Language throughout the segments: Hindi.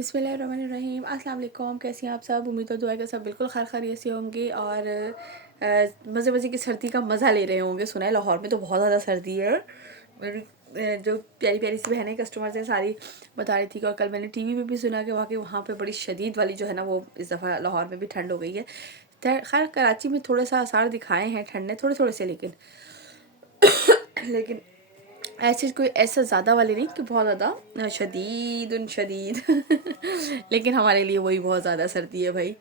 बिस्मिल्लाहिर्रहमानिर्रहीम। अस्सलाम वालेकुम। कैसी हैं आप सब? उम्मीद तो दुआ है कि सब बिल्कुल खैर खैरियत से होंगे और मज़े मज़े की सर्दी का मज़ा ले रहे होंगे। सुना है लाहौर में तो बहुत ज़्यादा सर्दी है। मेरी जो प्यारी प्यारी सी बहनें कस्टमर्स हैं सारी बता रही थी। और कल मैंने टीवी में भी सुना कि वहाँ पे बड़ी शदीद वाली जो है ना वो इस दफ़ा लाहौर में भी ठंड हो गई है। खैर कराची में थोड़ा सा आसार दिखाए हैं ठंड ने, थोड़े थोड़े से, लेकिन ऐसे कोई ऐसा ज़्यादा वाले नहीं कि बहुत ज़्यादा शदीद शदीद लेकिन हमारे लिए वही बहुत ज़्यादा सर्दी है भाई,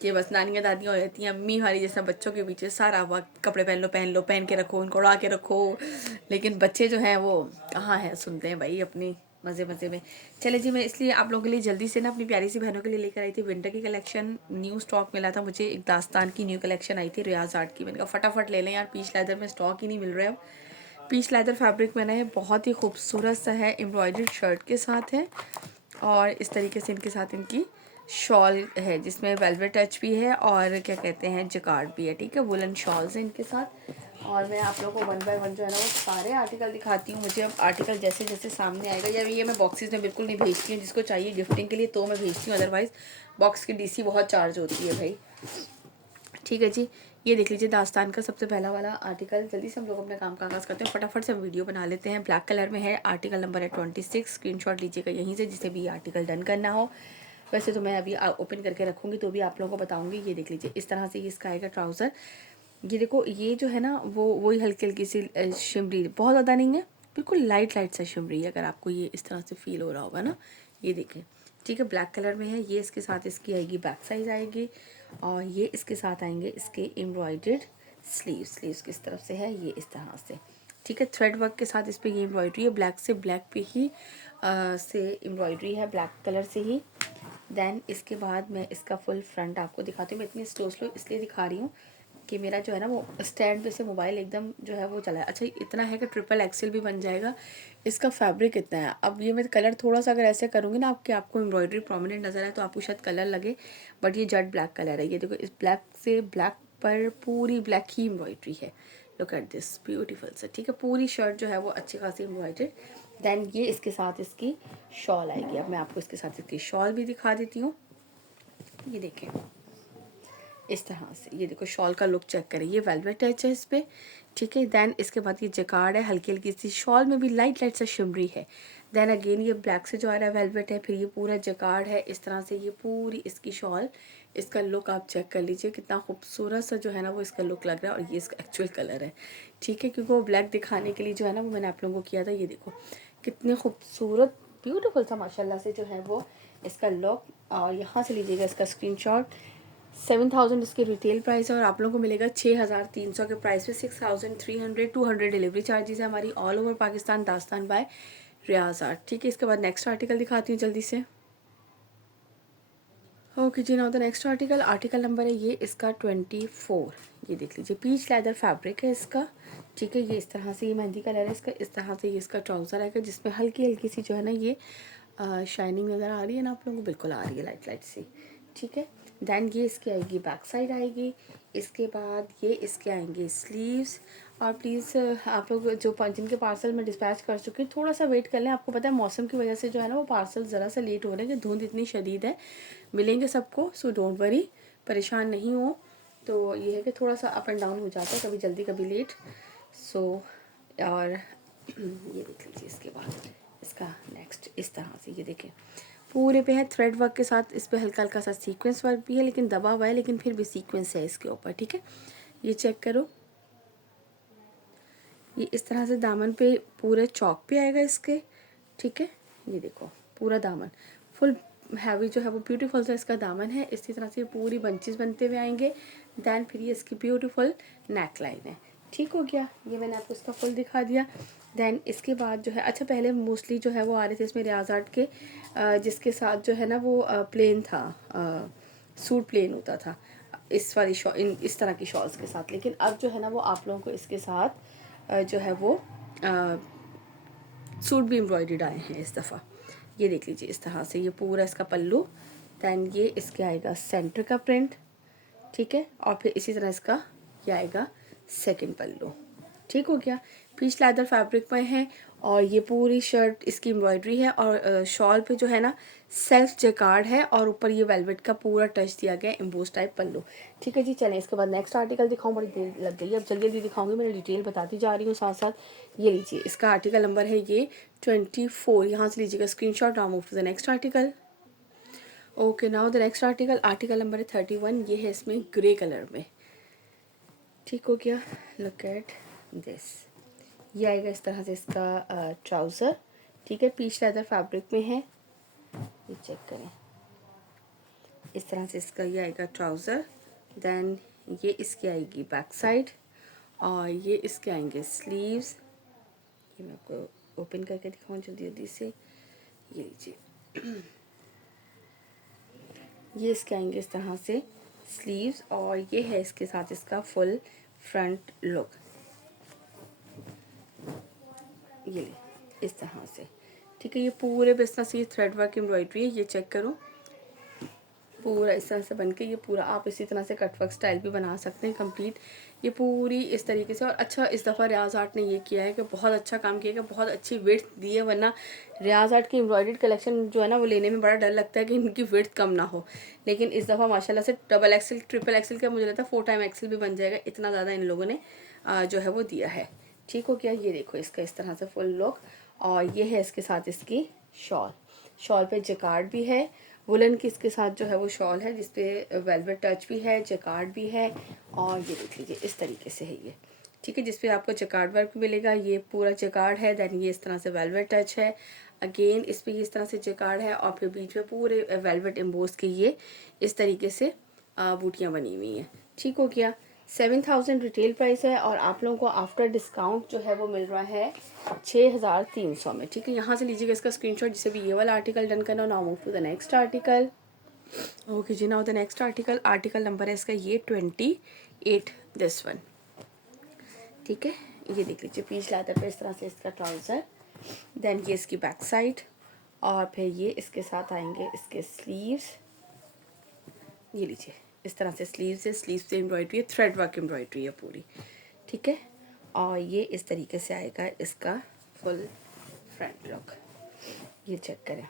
कि बस नानियाँ दादियाँ हो जाती हैं अम्मी हमारी जैसा बच्चों के पीछे सारा वक्त कपड़े पहन लो पहन के रखो, उनको उड़ा के रखो। लेकिन बच्चे जो हैं वो कहाँ हैं, सुनते हैं भाई अपनी मज़े मज़े में। चले जी, मैं इसलिए आप लोगों के लिए जल्दी से ना अपनी प्यारी सी बहनों के लिए लेकर आई थी विंटर की कलेक्शन। न्यू स्टॉक मिला था मुझे, एक दास्तान की न्यू कलेक्शन आई थी रियाज आर्ट की। मैंने कहा फटाफट ले लें यार, पीच लेदर में स्टॉक ही नहीं मिल रहा है। पीच लेदर फैब्रिक मैंने बहुत ही खूबसूरत सा है, एम्ब्रॉयडर्ड शर्ट के साथ है और इस तरीके से इनके साथ इनकी शॉल है जिसमें वेलवेट टच भी है और क्या कहते हैं जकार्ड भी है। ठीक है, वुलन शॉल्स हैं इनके साथ। और मैं आप लोगों को वन बाय वन जो है ना वो सारे आर्टिकल दिखाती हूँ। मुझे अब आर्टिकल जैसे जैसे सामने आएगा, या ये मैं बॉक्सेस में बिल्कुल नहीं भेजती हूँ, जिसको चाहिए गिफ्टिंग के लिए तो मैं भेजती हूँ, अदरवाइज़ बॉक्स की डीसी बहुत चार्ज होती है भाई। ठीक है जी, ये देख लीजिए दास्तान का सबसे पहला वाला आर्टिकल। जल्दी से हम लोग अपने काम का आगाज़ करते हैं, फटाफट से हम वीडियो बना लेते हैं। ब्लैक कलर में है, आर्टिकल नंबर है 26। स्क्रीनशॉट लीजिएगा यहीं से जिसे भी ये आर्टिकल डन करना हो। वैसे तो मैं अभी ओपन करके रखूँगी तो भी आप लोगों को बताऊँगी। ये देख लीजिए इस तरह से ये इसका आएगा ट्राउज़र। ये देखो, ये जो है ना वो वही हल्की हल्की सी शिमरी, बहुत ज़्यादा नहीं है, बिल्कुल लाइट लाइट सा शिमरी है, अगर आपको ये इस तरह से फील हो रहा होगा ना। ये देखें, ठीक है, ब्लैक कलर में है। ये इसके साथ इसकी आएगी बैक साइज आएगी और ये इसके साथ आएंगे इसके एम्ब्रॉयडर्ड स्लीव्स किस तरफ से है, ये इस तरह से। ठीक है, थ्रेड वर्क के साथ इस पर ये एम्ब्रॉयडरी है, ब्लैक से ब्लैक पे ही से एम्ब्रॉयडरी है, ब्लैक कलर से ही। देन इसके बाद मैं इसका फुल फ्रंट आपको दिखाती हूँ। मैं इतनी स्लो इसलिए दिखा रही हूँ कि मेरा जो है ना वो स्टैंड पे से मोबाइल एकदम जो है वो चला है। अच्छा, इतना है कि ट्रिपल एक्सेल भी बन जाएगा। इसका फैब्रिक इतना है। अब ये मैं कलर थोड़ा सा अगर ऐसे करूँगी ना आपको एम्ब्रॉयडरी प्रोमिनेंट नज़र आए तो आपको शायद कलर लगे, बट ये जेट ब्लैक कलर है। ये देखो, इस ब्लैक से ब्लैक पर पूरी ब्लैक ही एम्ब्रॉयडरी है। लुक एट दिस ब्यूटीफुल सा। ठीक है, पूरी शर्ट जो है वो अच्छी खासी एम्ब्रॉयडर्ड। देन ये इसके साथ इसकी शॉल आएगी। अब मैं आपको इसके साथ इसकी शॉल भी दिखा देती हूँ। ये देखें इस तरह से, ये देखो शॉल का लुक चेक करें, ये वेलवेट टच है इस पर। ठीक है, देन इसके बाद ये जकार्ड है, हल्की हल्की सी शॉल में भी लाइट लाइट सा शिमरी है। देन अगेन ये ब्लैक से जो आ रहा है वेलवेट है, फिर ये पूरा जकार्ड है इस तरह से, ये पूरी इसकी शॉल। इसका लुक आप चेक कर लीजिए, कितना खूबसूरत सा जो है ना वो इसका लुक लग रहा है। और ये इसका एक्चुअल कलर है। ठीक है, क्योंकि वो ब्लैक दिखाने के लिए जो है ना वो मैंने आप लोगों को किया था। ये देखो कितने खूबसूरत ब्यूटीफुल सा माशाल्लाह से जो है वो इसका लुक। और यहाँ से लीजिएगा इसका स्क्रीनशॉट। 7000 इसकी रिटेल प्राइस है और आप लोगों को मिलेगा 6300 के प्राइस पे। 6300, 200 डिलीवरी चार्जेस है हमारी ऑल ओवर पाकिस्तान, दास्तान बाय रियाज आर्ट। ठीक है, इसके बाद नेक्स्ट आर्टिकल दिखाती हूँ जल्दी से। ओके जी, now the next article number है ये इसका 24। ये देख लीजिए, पीच लेदर फैब्रिक है इसका। ठीक है, ये इस तरह से, ये मेहंदी कलर है इसका। इस तरह से ये इसका ट्राउज़र आएगा जिसमें हल्की हल्की सी जो है ना ये शाइनिंग नज़र आ रही है ना आप लोगों को, बिल्कुल आ रही है लाइट लाइट सी। ठीक है, देन ये इसकी आएगी बैक साइड आएगी। इसके बाद ये इसके आएंगे स्लीव्स। और प्लीज़ आप लोग जो जिनके पार्सल में डिस्पैच कर चुके हैं थोड़ा सा वेट कर लें। आपको पता है मौसम की वजह से जो है ना वो पार्सल ज़रा सा लेट हो रहे हैं, कि धुंध इतनी शदीद है। मिलेंगे सबको, सो डोंट वरी, परेशान नहीं हो। तो ये है कि थोड़ा सा अप एंड डाउन हो जाता है, कभी जल्दी कभी लेट। सो और ये देख लीजिए इसके बाद इसका नेक्स्ट इस तरह से, ये देखें पूरे पे है थ्रेड वर्क के साथ। इस पे हल्का हल्का सा सीक्वेंस वर्क भी है, लेकिन दबा हुआ है, लेकिन फिर भी सीक्वेंस है इसके ऊपर। ठीक है, ये चेक करो, ये इस तरह से दामन पे पूरे चौक पे आएगा इसके। ठीक है, ये देखो पूरा दामन फुल हैवी जो है वो ब्यूटीफुल सा इसका दामन है। इसी तरह से पूरी बंचेस बनते हुए आएंगे। देन फिर ये इसकी ब्यूटीफुल नेक लाइन है। ठीक हो गया, ये मैंने आपको इसका फुल दिखा दिया। देन इसके बाद जो है, अच्छा पहले मोस्टली जो है वो आ रहे थे इसमें रियाज आर्ट के, जिसके साथ जो है ना वो प्लेन था, सूट प्लेन होता था इस वाली इस तरह की शॉल्स के साथ। लेकिन अब जो है ना वो आप लोगों को इसके साथ जो है वो सूट भी एम्ब्रॉयडर्ड आए हैं इस दफ़ा। ये देख लीजिए इस तरह से, ये पूरा इसका पल्लू। दैन ये इसके आएगा सेंटर का प्रिंट। ठीक है, और फिर इसी तरह इसका ये आएगा सेकंड पल्लू। ठीक हो गया, पीच लेदर फैब्रिक में है और ये पूरी शर्ट इसकी एम्ब्रॉयडरी है और शॉल पे जो है ना सेल्फ जेकार्ड है और ऊपर ये वेलवेट का पूरा टच दिया गया है, एम्बोस टाइप पल्लू। ठीक है जी, चलें इसके बाद नेक्स्ट आर्टिकल दिखाऊं, बड़ी देर लग गई, अब जल्दी जल्दी दिखाऊंगी, मैं डिटेल बताती जा रही हूँ साथ साथ। ये लीजिए, इसका आर्टिकल नंबर है ये 24, यहाँ से लीजिएगा screenshot. Now move to the next article. Okay, now the next article, article number है 31, ये है इसमें ग्रे कलर में। ठीक हो गया, लुक एट दिस। ये आएगा इस तरह से इसका ट्राउज़र। ठीक है, पीच लेदर फैब्रिक में है, ये चेक करें, इस तरह से इसका ये आएगा ट्राउज़र। देन ये इसकी आएगी बैक साइड और ये इसके आएंगे स्लीव्स। ये मैं आपको ओपन करके दिखाऊँ जल्दी जल्दी से। ये लीजिए, ये इसके आएंगे इस तरह से स्लीव्स और ये है इसके साथ इसका फुल फ्रंट लुक। ये इस तरह से, ठीक है, ये पूरे बिजनेस ये थ्रेड वर्क एम्ब्रॉयडरी है, ये चेक करो, पूरा इस तरह से बन के, ये पूरा आप इसी तरह से कटवर्क स्टाइल भी बना सकते हैं कंप्लीट, ये पूरी इस तरीके से। और अच्छा इस दफ़ा रियाज आर्ट ने ये किया है कि बहुत अच्छा काम किया है, बहुत अच्छी विड्थ दी है, वरना रियाज आर्ट की एम्ब्रॉयडर्ड कलेक्शन जो है ना वो लेने में बड़ा डर लगता है कि इनकी विड्थ कम ना हो, लेकिन इस दफ़ा माशाल्लाह से डबल एक्सल ट्रिपल एक्सल का मुझे लगता है 4 टाइम एक्सल भी बन जाएगा, इतना ज़्यादा इन लोगों ने जो है वो दिया है। ठीक हो गया, ये देखो इसका इस तरह से फुल लुक और ये है इसके साथ इसकी शॉल। शॉल पे जकार्ड भी है, वुलन की इसके साथ जो है वो शॉल है जिसपे वेलवेट टच भी है, जकार्ड भी है और ये देख लीजिए इस तरीके से है ये। ठीक है, जिसपे आपको जकार्ड वर्क मिलेगा, ये पूरा जकार्ड है। देन ये इस तरह से वेलवेट टच है, अगेन इस पर इस तरह से जकार्ड है और फिर बीच में पूरे वेलवेट एम्बोस के ये इस तरीके से बूटियाँ बनी हुई हैं। ठीक हो गया, 7000 रिटेल प्राइस है और आप लोगों को आफ्टर डिस्काउंट जो है वो मिल रहा है 6300 में। ठीक है, यहाँ से लीजिएगा इसका स्क्रीनशॉट जिसे भी ये वाला आर्टिकल डन करना। Now move to the next article. Okay जी, now the next article, article number है इसका ये 28, दिस वन। ठीक है, ये देख लीजिए, पीच लेदर पे इस तरह से इसका ट्राउज़र, देन ये इसकी बैक साइड और फिर ये इसके साथ आएंगे इसके स्लीव्स। ये लीजिए इस तरह से स्लीव्स है, स्लीव्स से एम्ब्रॉयडरी है, थ्रेड वर्क एम्ब्रॉयडरी है पूरी। ठीक है, और ये इस तरीके से आएगा इसका फुल फ्रंट लुक। ये चेक करें,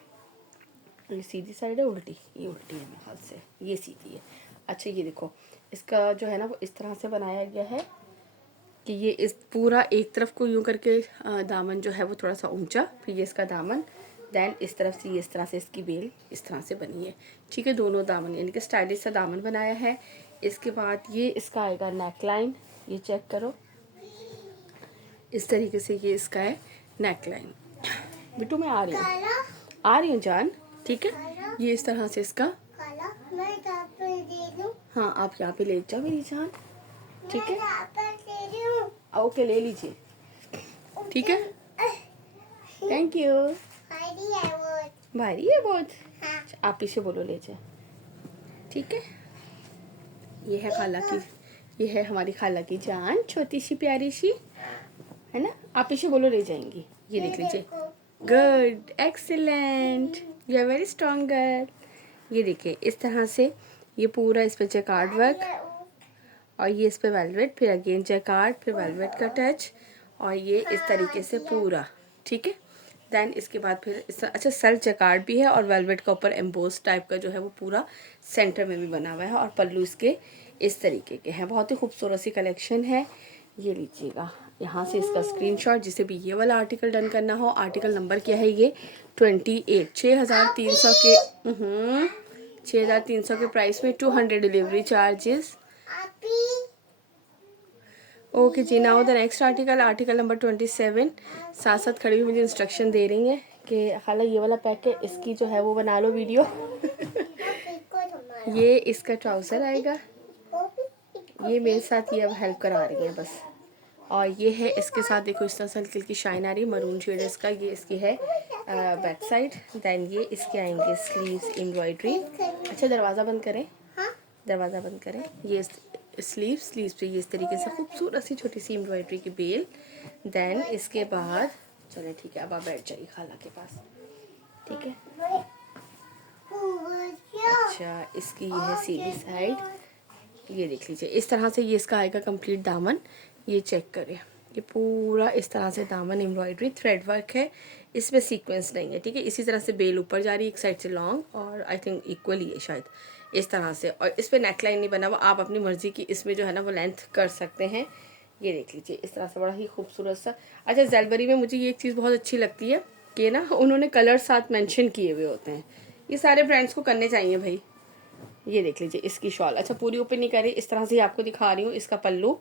ये सीधी साइड है उल्टी, ये उल्टी है मेरे ख्याल से, ये सीधी है। अच्छा ये देखो, इसका जो है ना वो इस तरह से बनाया गया है कि ये इस पूरा एक तरफ को यूँ करके दामन जो है वो थोड़ा सा ऊंचा, फिर ये इसका दामन, देन इस तरफ से ये इस तरह से इसकी बेल इस तरह से बनी है। ठीक है, दोनों दामन यानी कि स्टाइलिश सा दामन बनाया है। इसके बाद ये इसका आएगा नेक लाइन, ये चेक करो, इस तरीके से ये इसका है नेक लाइन। बिट्टू मैं आ रही हूँ जान। ठीक है, ये इस तरह से इसका, हाँ आप यहाँ पे ले जाओ मेरी जान। ठीक है, ओके ले लीजिए। ठीक है, थैंक यू। भारी है बहुत, आप इसे बोलो ले जाए। ठीक है, ये है खाला की, ये है हमारी खाला की जान, छोटी सी प्यारी सी है ना, आप इसे बोलो ले जाएंगी। ये देख लीजिए, good, excellent, you are very strong girl. ये देखिए इस तरह से ये पूरा इस पर जैकार्ड वर्क और ये इस पर वेलवेट, फिर अगेन जैकार्ड, फिर वेलवेट का टच और ये इस तरीके से पूरा। ठीक है, देन इसके बाद फिर अच्छा सेल्फ जैकार्ड भी है और वेलवेट का ऊपर एम्बोस टाइप का जो है वो पूरा सेंटर में भी बना हुआ है और पल्लू इसके इस तरीके के हैं। बहुत ही खूबसूरत सी कलेक्शन है। ये लीजिएगा यहाँ से इसका स्क्रीनशॉट जिसे भी ये वाला आर्टिकल डन करना हो। आर्टिकल नंबर क्या है ये 28, 6300 के 6300 के प्राइस में 200 डिलीवरी चार्जेस। ओके जी, now the next article, article number 27। साथ साथ खड़ी हुई मुझे इंस्ट्रक्शन दे रही हैं कि खाला ये वाला पैक है, इसकी जो है वो बना लो वीडियो। ये इसका ट्राउज़र आएगा, ये मेरे साथ ये अब हेल्प करा रही है बस। और ये है इसके साथ देखो इस तरह से हल्की हल्की शाइन आ रही है, मरून शेड है इसका। ये इसकी है बैक साइड, देन ये इसके आएंगे स्लीव्स एम्ब्रॉयडरी। अच्छा दरवाज़ा बंद करें, दरवाज़ा बंद करें। ये स्लीव्स पे ये इस तरीके से खूबसूरत सी छोटी सी एम्ब्रॉयडरी की बेल। देन इसके बाद चले ठीक है, अब आप बैठ जाइए खाला के पास। ठीक है, अच्छा इसकी ये है सीधी साइड, ये देख लीजिए इस तरह से ये इसका आएगा कंप्लीट दामन। ये चेक करें, ये पूरा इस तरह से दामन एम्ब्रॉयडरी थ्रेड वर्क है, इसमें सीक्वेंस नहीं है, ठीक है। इसी तरह से बेल ऊपर जा रही है, एक साइड से लॉन्ग और आई थिंक इक्वली है शायद इस तरह से, और इस पर नेकलाइन नहीं बना हुआ, आप अपनी मर्जी की इसमें जो है ना वो लेंथ कर सकते हैं। ये देख लीजिए इस तरह से बड़ा ही खूबसूरत सा। अच्छा ज़ेलबरी में मुझे ये एक चीज़ बहुत अच्छी लगती है कि ना उन्होंने कलर साथ मेंशन किए हुए होते हैं, ये सारे ब्रांड्स को करने चाहिए भाई। ये देख लीजिए इसकी शॉल, अच्छा पूरी ओपन नहीं कर रही, इस तरह से आपको दिखा रही हूँ। इसका पल्लू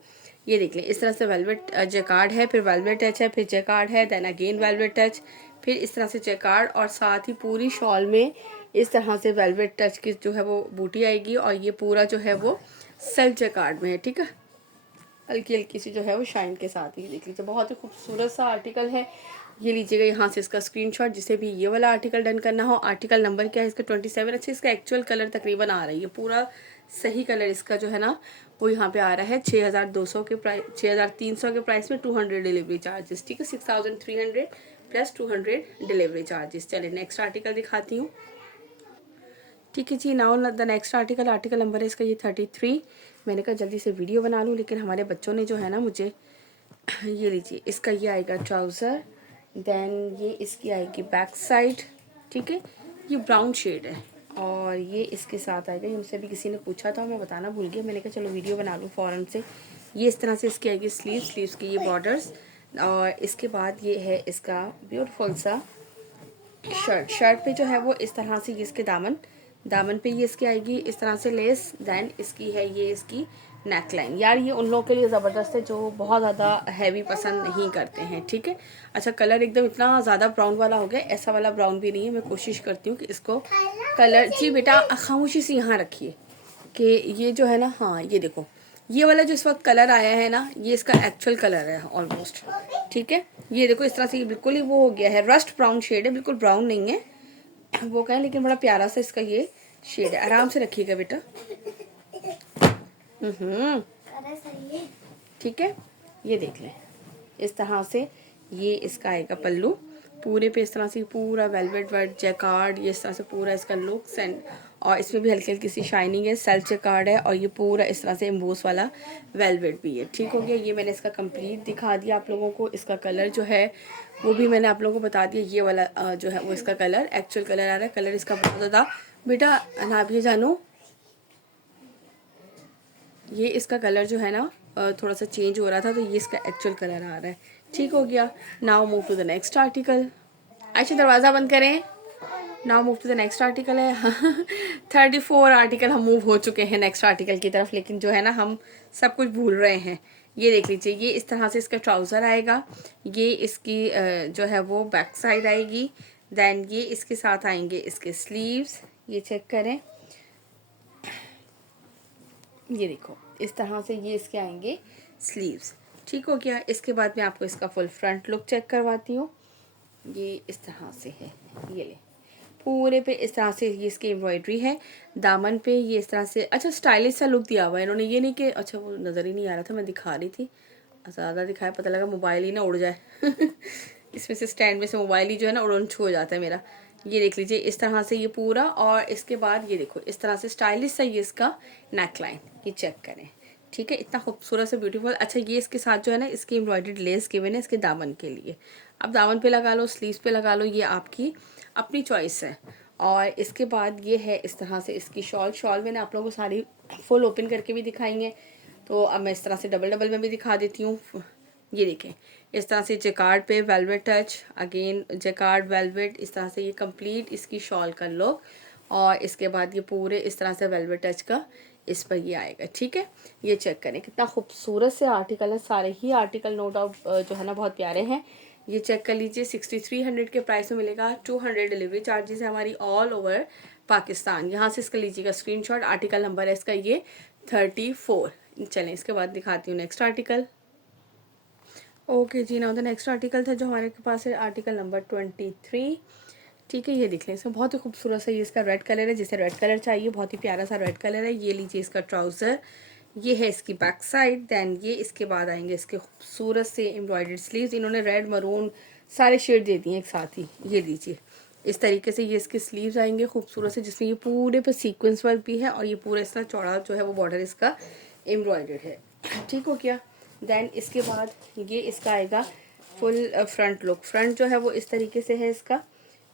ये देख लें, इस तरह से वेलवेट जैकार्ड है, फिर वेलवेट टच है, फिर जैकार्ड है, देन अगेन वेलवेट टच, फिर इस तरह से जैकार्ड, और साथ ही पूरी शॉल में इस तरह से वेलवेट टच की जो है वो बूटी आएगी, और ये पूरा जो है वो सेल्फ जैकार्ड में है, ठीक है। हल्की हल्की सी जो है वो शाइन के साथ ही देख लीजिए, बहुत ही खूबसूरत सा आर्टिकल है। ये लीजिएगा यहाँ से इसका स्क्रीनशॉट, जिसे भी ये वाला आर्टिकल डन करना हो। आर्टिकल नंबर क्या है इसका 27। अच्छा इसका एक्चुअल कलर तकरीबन आ रही है, पूरा सही कलर इसका जो है ना वो यहाँ पे आ रहा है 6200 के प्राइस, 6300 के प्राइस में 200 डिलीवरी चार्जेस, ठीक है। 6300 प्लस 200 डिलीवरी चार्जेस। चलिए नेक्स्ट आर्टिकल दिखाती हूँ, ठीक है जी। Now the next article, article number है इसका ये 33। मैंने कहा जल्दी से वीडियो बना लूँ, लेकिन हमारे बच्चों ने जो है ना मुझे ये लीजिए, इसका ये आएगा ट्राउज़र, देन ये इसकी आएगी बैक साइड, ठीक है। ये ब्राउन शेड है, और ये इसके साथ आएगा। ये मुझसे भी किसी ने पूछा था, मैं बताना भूल गया, मैंने कहा चलो वीडियो बना लूँ फ़ौरन से। ये इस तरह से इसकी आएगी स्लीव्स की ये बॉर्डर्स, और इसके बाद ये है इसका ब्यूटीफुल सा शर्ट पे जो है वो इस तरह से, ये इसके दामन पे ये इसकी आएगी इस तरह से लेस, देन इसकी है ये इसकी नेकलाइन। यार ये उन लोगों के लिए ज़बरदस्त है जो बहुत ज़्यादा हैवी पसंद नहीं करते हैं, ठीक है। अच्छा कलर एकदम इतना ज़्यादा ब्राउन वाला हो गया, ऐसा वाला ब्राउन भी नहीं है। मैं कोशिश करती हूँ कि इसको कलर, जी बेटा खामोशी से यहाँ रखिए, कि ये जो है ना, हाँ ये देखो ये वाला जो इस वक्त कलर आया है ना, ये इसका एक्चुअल कलर है ऑलमोस्ट, ठीक है। ये देखो इस तरह से ये बिल्कुल ही वो हो गया है, रस्ट ब्राउन शेड है, बिल्कुल ब्राउन नहीं है वो कहें, लेकिन बड़ा प्यारा सा इसका ये शेड है। आराम से रखिएगा बेटा, ठीक है। ये देख लें इस तरह से ये इसका आएगा पल्लू, पूरे पे इस तरह से पूरा वेलवेट वर्क जैकार्ड, ये इस तरह से पूरा इसका लुक्स, एंड और इसमें भी हल्की हल्की सी शाइनिंग है, सेल्फ जैकार्ड है, और ये पूरा इस तरह से एम्बोस वाला वेलवेट भी है, ठीक हो गया। ये मैंने इसका कंप्लीट दिखा दिया आप लोगों को। इसका कलर जो है वो भी मैंने आप लोगों को बता दिया, ये वाला जो है वो इसका कलर एक्चुअल कलर आ रहा है। कलर इसका बहुत ज़्यादा, बेटा ना भी जानो, ये इसका कलर जो है ना थोड़ा सा चेंज हो रहा था, तो ये इसका एक्चुअल कलर आ रहा है, ठीक हो गया। Now move to the next article. अच्छा दरवाज़ा बंद करें। Now move to the next article है 34 आर्टिकल हम मूव हो चुके हैं नेक्स्ट आर्टिकल की तरफ, लेकिन जो है ना हम सब कुछ भूल रहे हैं। ये देख लीजिए, ये इस तरह से इसका ट्राउज़र आएगा, ये इसकी जो है वो बैक साइड आएगी, देन ये इसके साथ आएंगे इसके स्लीव्स, ये चेक करें, ये देखो इस तरह से ये इसके आएंगे स्लीव्स, ठीक हो गया। इसके बाद मैं आपको इसका फुल फ्रंट लुक चेक करवाती हूँ। ये इस तरह से है, ये ले पूरे पे इस तरह से ये इसकी एम्ब्रॉयडरी है, दामन पे ये इस तरह से अच्छा स्टाइलिश सा लुक दिया हुआ है इन्होंने। ये नहीं कि अच्छा वो नज़र ही नहीं आ रहा था, मैं दिखा रही थी, ज़्यादा दिखाया पता लगा मोबाइल ही ना उड़ जाए इसमें से स्टैंड में से मोबाइल ही जो है ना उड़न छू हो जाता है मेरा। ये देख लीजिए इस तरह से ये पूरा, और इसके बाद ये देखो इस तरह से स्टाइलिश सा ये इसका नेकलाइन, ये चेक करें, ठीक है, इतना खूबसूरत से ब्यूटीफुल। अच्छा ये इसके साथ जो है ना इसकी एम्ब्रॉयडर्ड लेस गिवन है इसके दामन के लिए, अब दामन पे लगा लो, स्लीव्स पे लगा लो, ये आपकी अपनी चॉइस है। और इसके बाद ये है इस तरह से इसकी शॉल मैंने आप लोगों को सारी फुल ओपन करके भी दिखाई है, तो अब मैं इस तरह से डबल में भी दिखा देती हूँ। ये देखें इस तरह से जैकार्ड पे velvet touch, again jacquard velvet, इस तरह से ये कंप्लीट इसकी शॉल का लुक, और इसके बाद ये पूरे इस तरह से वेलवेट टच का इस पर ये आएगा, ठीक है। ये चेक करें कितना खूबसूरत से आर्टिकल है, सारे ही आर्टिकल नो डाउट जो है ना बहुत प्यारे हैं। ये चेक कर लीजिए, 6300 के प्राइस में मिलेगा, 200 डिलीवरी चार्जेस है हमारी ऑल ओवर पाकिस्तान। यहाँ से इसका लीजिएगा स्क्रीनशॉट। आर्टिकल नंबर है इसका ये 34। चलें इसके बाद दिखाती हूँ नेक्स्ट आर्टिकल। ओके जी, नाउ द नेक्स्ट आर्टिकल था जो हमारे पास है आर्टिकल नंबर 23, ठीक है। ये देख लें, इसमें बहुत ही खूबसूरत सा ये इसका रेड कलर है, जिसे रेड कलर चाहिए, बहुत ही प्यारा सा रेड कलर है। ये लीजिए इसका ट्राउज़र, ये है इसकी बैक साइड, देन ये इसके बाद आएंगे इसके खूबसूरत से एम्ब्रॉयडर्ड स्लीव्स, इन्होंने रेड मरून सारे शेड दे दिए एक साथ ही। ये लीजिए इस तरीके से ये इसके स्लीव्स आएंगे खूबसूरत से, जिसमें ये पूरे पे सीक्वेंस वर्क भी है, और ये पूरा इस तरह चौड़ा जो है वो बॉर्डर इसका एम्ब्रॉयडर्ड है, ठीक हो गया। देन इसके बाद ये इसका आएगा फुल फ्रंट लुक। फ्रंट जो है वो इस तरीके से है इसका,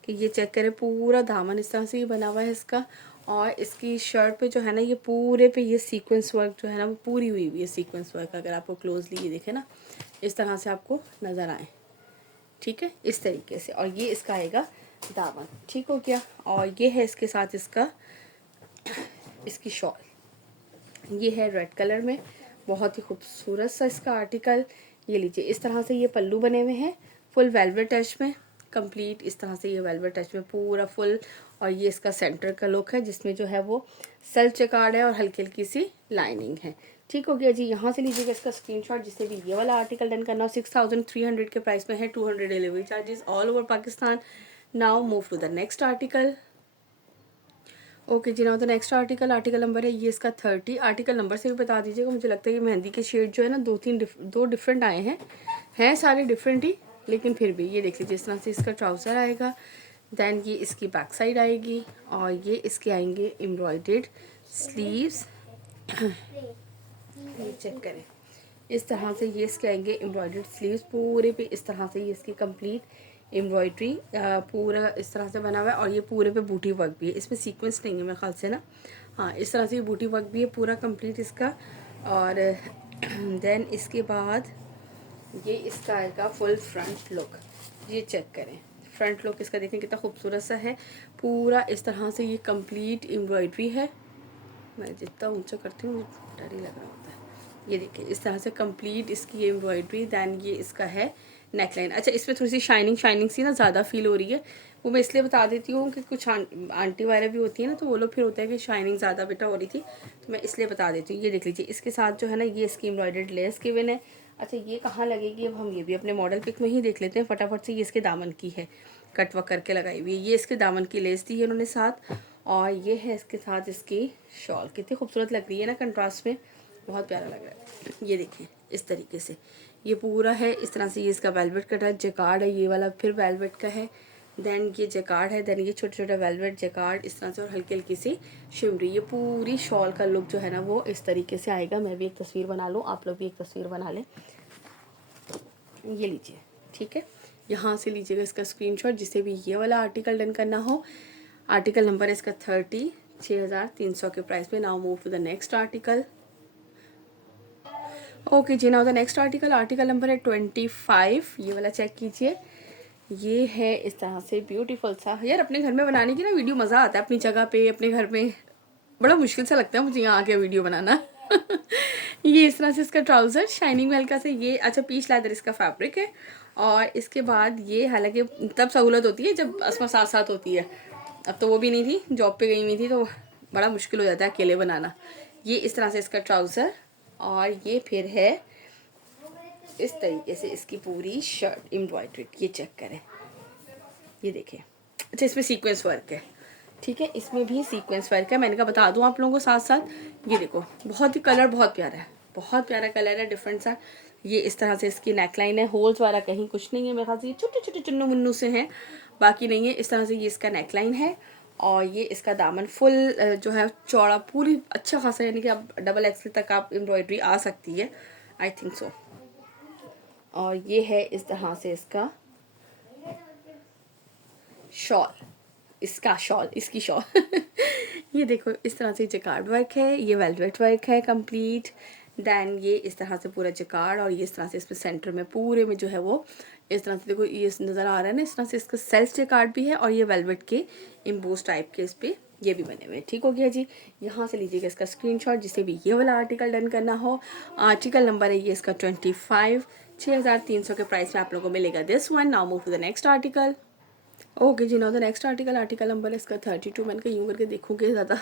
कि ये चेक करें पूरा दामन इस तरह से ये बना हुआ है इसका। और इसकी शर्ट पे जो है ना ये पूरे पे ये सीक्वेंस वर्क जो है ना वो पूरी हुई हुई है सीक्वेंस वर्क। अगर आपको क्लोजली ये देखें ना इस तरह से आपको नज़र आए, ठीक है, इस तरीके से। और ये इसका आएगा दामन, ठीक हो गया। और ये है इसके साथ इसका इसकी शॉल, ये है रेड कलर में, बहुत ही खूबसूरत सा इसका आर्टिकल। ये लीजिए इस तरह से ये पल्लू बने हुए हैं फुल वेलवेट टच में, कंप्लीट इस तरह से ये वेलवेट टच में पूरा फुल। और ये इसका सेंटर का लुक है जिसमें जो है वो सेल्फ चेकार्ड है और हल्की हल्की सी लाइनिंग है, ठीक हो गया जी। यहाँ से लीजिएगा इसका स्क्रीनशॉट जिससे भी ये वाला आर्टिकल डन करना हो। 6300 के प्राइस में है, 200 delivery charges all over Pakistan. Now move to the next article. Okay जी, now the next article number है ये इसका 30। आर्टिकल नंबर से भी बता दीजिएगा, मुझे लगता है कि मेहंदी के शेड जो है ना दो डिफरेंट आए हैं सारे डिफरेंट ही, लेकिन फिर भी ये देख लीजिए इस तरह से इसका ट्राउज़र आएगा। देन ये इसकी बैक साइड आएगी और ये इसके आएंगे एम्ब्रॉयडर्ड स्लीव्स। ये चेक करें इस तरह से ये इसके आएंगे एम्ब्रॉयडर्ड स्लीव्स, पूरे पे इस तरह से ये इसकी कंप्लीट एम्ब्रॉयड्री पूरा इस तरह से बना हुआ है। और ये पूरे पे बूटी वर्क भी है, इसमें सीक्वेंस नहीं है मेरे ख्याल से ना, हाँ इस तरह से ये बूटी वर्क भी है पूरा कंप्लीट इसका। और देन इसके बाद ये इसका आएगा फुल फ्रंट लुक। ये चेक करें फ्रंट लुक इसका, देखें कितना खूबसूरत सा है, पूरा इस तरह से ये कंप्लीट एम्ब्रॉयड्री है। मैं जितना ऊंचा करती हूँ मुझे डर ही लग रहा होता है। ये देखिए इस तरह से कंप्लीट इसकी एम्ब्रॉयड्री। दैन ये इसका है नेकलाइन। अच्छा इसमें थोड़ी सी शाइनिंग सी ना ज़्यादा फील हो रही है, वो मैं इसलिए बता देती हूँ कि कुछ आंटी वगैरह भी होती है ना, तो वो लोग फिर होता है कि शाइनिंग ज़्यादा बेटा हो रही थी, तो मैं इसलिए बता देती हूँ। ये देख लीजिए इसके साथ जो है ना ये इसकी एम्ब्रॉयडर्ड लेस गिवन है। अच्छा ये कहाँ लगेगी, अब हम ये भी अपने मॉडल पिक में ही देख लेते हैं फटाफट से। ये इसके दामन की है, कट वर्क करके लगाई हुई है, ये इसके दामन की लेस दी है उन्होंने साथ। और ये है इसके साथ इसकी शॉल, कितनी खूबसूरत लग रही है ना कंट्रास्ट में, बहुत प्यारा लग रहा है। ये देखें इस तरीके से ये पूरा है इस तरह से। ये इसका वेलवेट का है, जैकार्ड है ये वाला, फिर वेलवेट का है, देन ये जैकार्ड है, देन ये छोटे छोटे वेलवेट जैकार्ड इस तरह से, और हल्की हल्की सी शिमरी। ये पूरी शॉल का लुक जो है ना वो इस तरीके से आएगा। मैं भी एक तस्वीर बना लूँ, आप लोग भी एक तस्वीर बना लें। ये लीजिए, ठीक है, यहाँ से लीजिएगा इसका स्क्रीनशॉट जिससे भी ये वाला आर्टिकल डन करना हो। आर्टिकल नंबर है इसका 30, 6300 के प्राइस में। Now move to the next article. Okay जी, now the next article number है 25। ये वाला चेक कीजिए, ये है इस तरह से ब्यूटीफुल सा। यार अपने घर में बनाने की ना वीडियो मज़ा आता है, अपनी जगह पे अपने घर में, बड़ा मुश्किल सा लगता है मुझे यहाँ आके वीडियो बनाना। ये इस तरह से इसका ट्राउज़र शाइनिंग हल्का से ये, अच्छा पीच लेदर इसका फैब्रिक है। और इसके बाद ये, हालांकि तब सहूलत होती है जब असमा साथ साथ होती है, अब तो वो भी नहीं थी, जॉब पे गई हुई थी, तो बड़ा मुश्किल हो जाता है अकेले बनाना। ये इस तरह से इसका ट्राउज़र, और ये फिर है इस तरीके से इसकी पूरी शर्ट एम्ब्रॉयडर्ड। ये चेक करें, ये देखें। अच्छा इसमें सीक्वेंस वर्क है, ठीक है, इसमें भी सीक्वेंस वर्क है। मैंने कहा बता दूं आप लोगों को साथ साथ। ये देखो बहुत ही कलर बहुत प्यारा है, बहुत प्यारा कलर है, डिफरेंट सा। ये इस तरह से इसकी नेकलाइन है, होल्स वाला कहीं कुछ नहीं है मेरे ख्याल से, ये छोटे छोटे चुन्नू मुन्नू से हैं, बाकी नहीं है। इस तरह से ये इसका नेकलाइन है। और ये इसका दामन फुल जो है चौड़ा पूरी अच्छा खासा, यानी कि अब डबल एक्सल तक आप एम्ब्रॉयडरी आ सकती है, आई थिंक सो। और ये है इस तरह से इसका शॉल, इसकी शॉल। ये देखो इस तरह से जकार्ड वर्क है, ये वेलवेट वर्क है कंप्लीट। देन ये इस तरह से पूरा जकार्ड, और ये इस तरह से इसमें सेंटर में पूरे में जो है वो इस तरह से, देखो ये नज़र आ रहा है ना, इस तरह से इसका सेल्फ जकार्ड भी है। और ये वेलवेट के इम्बोस टाइप के इस पर ये भी बने हुए हैं, ठीक हो गया जी। यहाँ से लीजिएगा इसका स्क्रीनशॉट जिससे भी ये वाला आर्टिकल डन करना हो। आर्टिकल नंबर है ये इसका 25, 6300 के प्राइस में आप लोगों को मिलेगा this one. Now move to the next article. Okay जी, now the next article number है इसका 32। मैंने कहा यूँ करके देखोगे ज़्यादा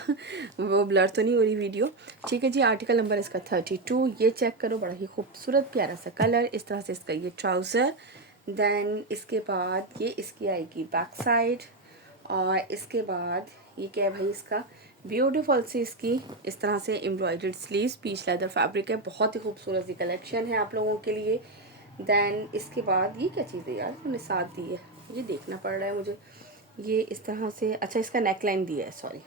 वो ब्लर तो नहीं हो रही वीडियो, ठीक है जी। आर्टिकल नंबर इसका 32। ये चेक करो, बड़ा ही खूबसूरत प्यारा सा कलर, इस तरह से इसका ये ट्राउज़र। देन इसके बाद ये इसकी आएगी बैक साइड, और इसके बाद ये क्या है भाई, इसका ब्यूटीफुल सी इसकी इस तरह से embroidered sleeves, peach leather fabric है, बहुत ही खूबसूरत सी कलेक्शन है आप लोगों के लिए। देन इसके बाद ये क्या चीज़ है यार, उन्होंने साथ दी है, ये देखना पड़ रहा है मुझे। ये इस तरह से, अच्छा इसका नेकलाइन दिया है, सॉरी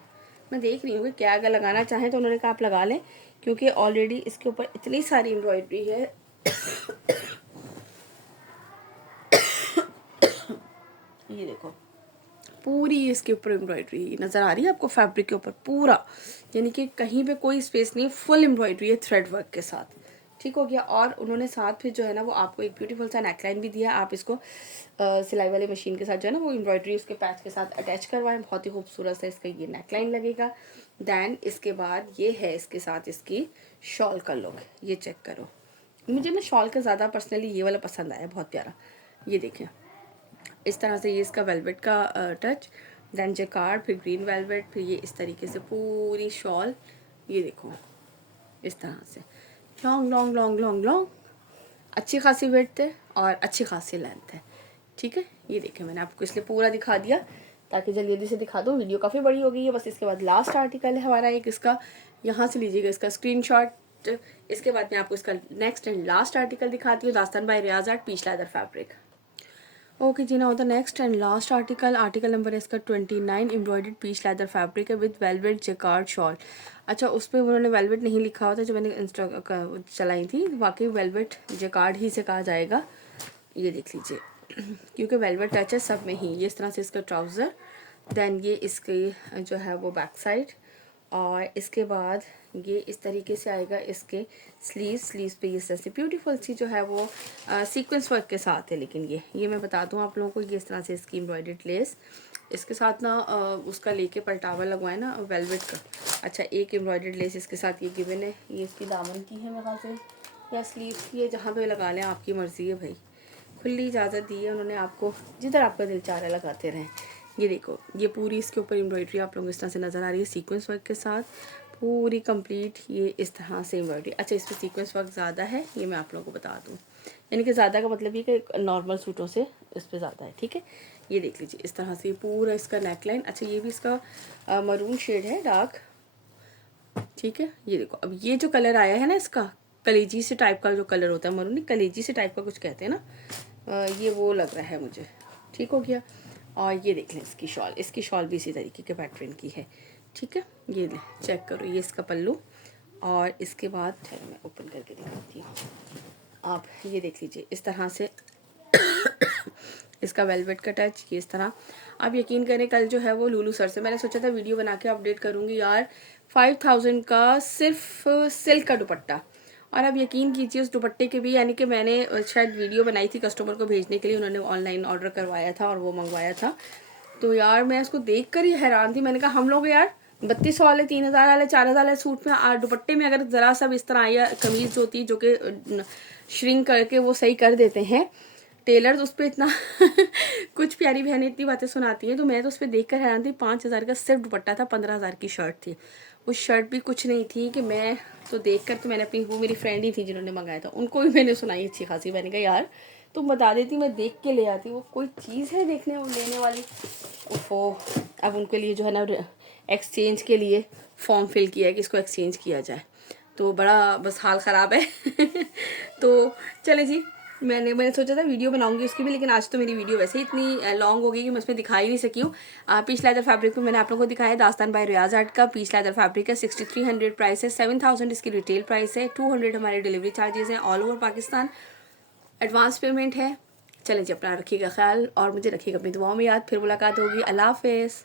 मैं देख रही हूँ कि क्या, अगर लगाना चाहें तो उन्होंने कहा आप लगा लें, क्योंकि ऑलरेडी इसके ऊपर इतनी सारी एम्ब्रॉयडरी है ये देखो पूरी इसके ऊपर एम्ब्रॉयडरी नज़र आ रही है आपको, फैब्रिक के ऊपर पूरा, यानी कि कहीं पे कोई स्पेस नहीं, फुल एम्ब्रॉयडरी है थ्रेड वर्क के साथ। ठीक हो गया। और उन्होंने साथ फिर जो है ना वो आपको एक ब्यूटीफुल सा नेकलाइन भी दिया। आप इसको सिलाई वाली मशीन के साथ जो है ना वो एम्ब्रॉयडरी उसके पैच के साथ अटैच करवाएं, बहुत ही खूबसूरत सा इसका ये नेकलाइन लगेगा। दैन इसके बाद ये है इसके साथ इसकी शॉल का लुक, ये चेक करो। मुझे ना शॉल का ज़्यादा पर्सनली ये वाला पसंद आया, बहुत प्यारा। ये देखें इस तरह से ये इसका वेलवेट का टच, दैन जेकार्ड, फिर ग्रीन वेलवेट, फिर ये इस तरीके से पूरी शॉल। ये देखो इस तरह से long long long long long, अच्छी खासी विड्थ है और अच्छी खासी लेंथ है। ठीक है, ये देखें मैंने आपको इसलिए पूरा दिखा दिया ताकि जल्दी जल्दी से दिखा दूँ, वीडियो काफ़ी बड़ी हो गई है। बस इसके बाद लास्ट आर्टिकल है हमारा एक, इसका यहाँ से लीजिएगा इसका स्क्रीनशॉट। इसके बाद मैं आपको इसका नेक्स्ट एंड लास्ट आर्टिकल दिखाती हूँ, Daastan by Riaz art, peach leather fabric. Okay जी, now the next and last article number है इसका 29, एम्ब्रॉयडर्ड पीच लेदर फैब्रिक है विद वेलवेट जेकार्ड शॉल। अच्छा, उस पर उन्होंने वेलवेट नहीं लिखा होता जो मैंने चलाई थी, वाकई वेलवेट जेकार्ड ही से कहा जाएगा। ये देख लीजिए क्योंकि वेलवेट टच है सब में ही। ये इस तरह से इसका ट्राउज़र, दैन ये इसकी जो है वो बैक साइड, और इसके बाद ये इस तरीके से आएगा इसके स्लीव्स पे इस तरह से ब्यूटीफुल सी जो है वो सीक्वेंस वर्क के साथ है। लेकिन ये मैं बता दूं आप लोगों को, ये इस तरह से इसकी एम्ब्रॉयडर्ड लेस इसके साथ ना उसका लेके पलटावा लगवाए ना वेलवेट का। अच्छा, एक एम्ब्रॉयडर्ड लेस इसके साथ ये गिवन है, ये इसकी दामन की है मेरे ख्याल से, या स्लीव्स की है, जहाँ पे लगा लें आपकी मर्ज़ी है भाई, खुली इजाज़त दी है उन्होंने आपको, जिधर आपका दिल चाह रहा है लगाते रहें। ये देखो ये पूरी इसके ऊपर एम्ब्रॉयडरी आप लोगों को इस तरह से नज़र आ रही है सीक्वेंस वर्क के साथ, पूरी कंप्लीट ये इस तरह से एम्ब्रॉयडरी। अच्छा, इस पर सीक्वेंस वर्क ज़्यादा है, ये मैं आप लोगों को बता दूँ, यानी कि ज़्यादा का मतलब ये कि नॉर्मल सूटों से इस पर ज़्यादा है। ठीक है, ये देख लीजिए इस तरह से पूरा इसका नेकलाइन। अच्छा, ये भी इसका मरून शेड है, डार्क। ठीक है, ये देखो अब ये जो कलर आया है ना इसका, कलेजी से टाइप का जो कलर होता है, मरून नहीं कलेजी से टाइप का कुछ कहते हैं ना, ये वो लग रहा है मुझे। ठीक हो गया। और ये देख लें इसकी शॉल भी इसी तरीके के पैटर्न की है। ठीक है, ये ले चेक करो, ये इसका पल्लू, और इसके बाद चलो मैं ओपन करके दिखाती हूँ, आप ये देख लीजिए इस तरह से इसका वेलवेट का टच, ये इस तरह। आप यकीन करें कल जो है वो लुलू सर से मैंने सोचा था वीडियो बना के अपडेट करूँगी यार, 5000 का सिर्फ सिल्क का दुपट्टा, और अब यकीन कीजिए उस दुपट्टे के भी, यानी कि मैंने शायद वीडियो बनाई थी कस्टमर को भेजने के लिए, उन्होंने ऑनलाइन ऑर्डर करवाया था और वो मंगवाया था। तो यार मैं उसको देख कर ही हैरान थी, मैंने कहा हम लोग यार 3200 वाले, 3000 वाले, 4000 वाले सूट में दुपट्टे में अगर ज़रा सा इस तरह या कमीज़ होती है जो कि श्रिंक करके वो सही कर देते हैं टेलर्स, उस पर इतना कुछ प्यारी बहनें इतनी बातें सुनाती हैं, तो मैं तो उस पर देख कर हैरान थी। 5000 का सिर्फ दुपट्टा था, 15000 की शर्ट थी, उस शर्ट भी कुछ नहीं थी कि मैं तो देख कर, तो मैंने अपनी, वो मेरी फ्रेंड ही थी जिन्होंने मंगाया था, उनको भी मैंने सुनाई अच्छी खासी। मैंने कहा यार तुम बता देती, मैं देख के ले आती, वो कोई चीज़ है देखने और लेने वाली। ओफो, अब उनके लिए जो है ना एक्सचेंज के लिए फॉर्म फिल किया है कि इसको एक्सचेंज किया जाए, तो बड़ा बस हाल ख़राब है तो चले जी, मैंने सोचा था वीडियो बनाऊंगी उसकी भी, लेकिन आज तो मेरी वीडियो वैसे ही इतनी लॉन्ग हो गई कि मैं उसमें दिखा ही नहीं सकी हूँ। पीच लेदर फैब्रिक में मैंने आप लोगों को दिखाया दास्तान बाय रियाज आर्ट का पीच लेदर फैब्रिक है। 6300 प्राइस है, 7000 इसकी रिटेल प्राइस है, 200 हमारे डिलीवरी चार्जेस हैं all over Pakistan, advance payment है। चलें जी, अपना रखिएगा ख्याल और मुझे रखिएगा अपनी दुआओं में याद। फिर मुलाकात होगी, अल्लाह हाफिज़।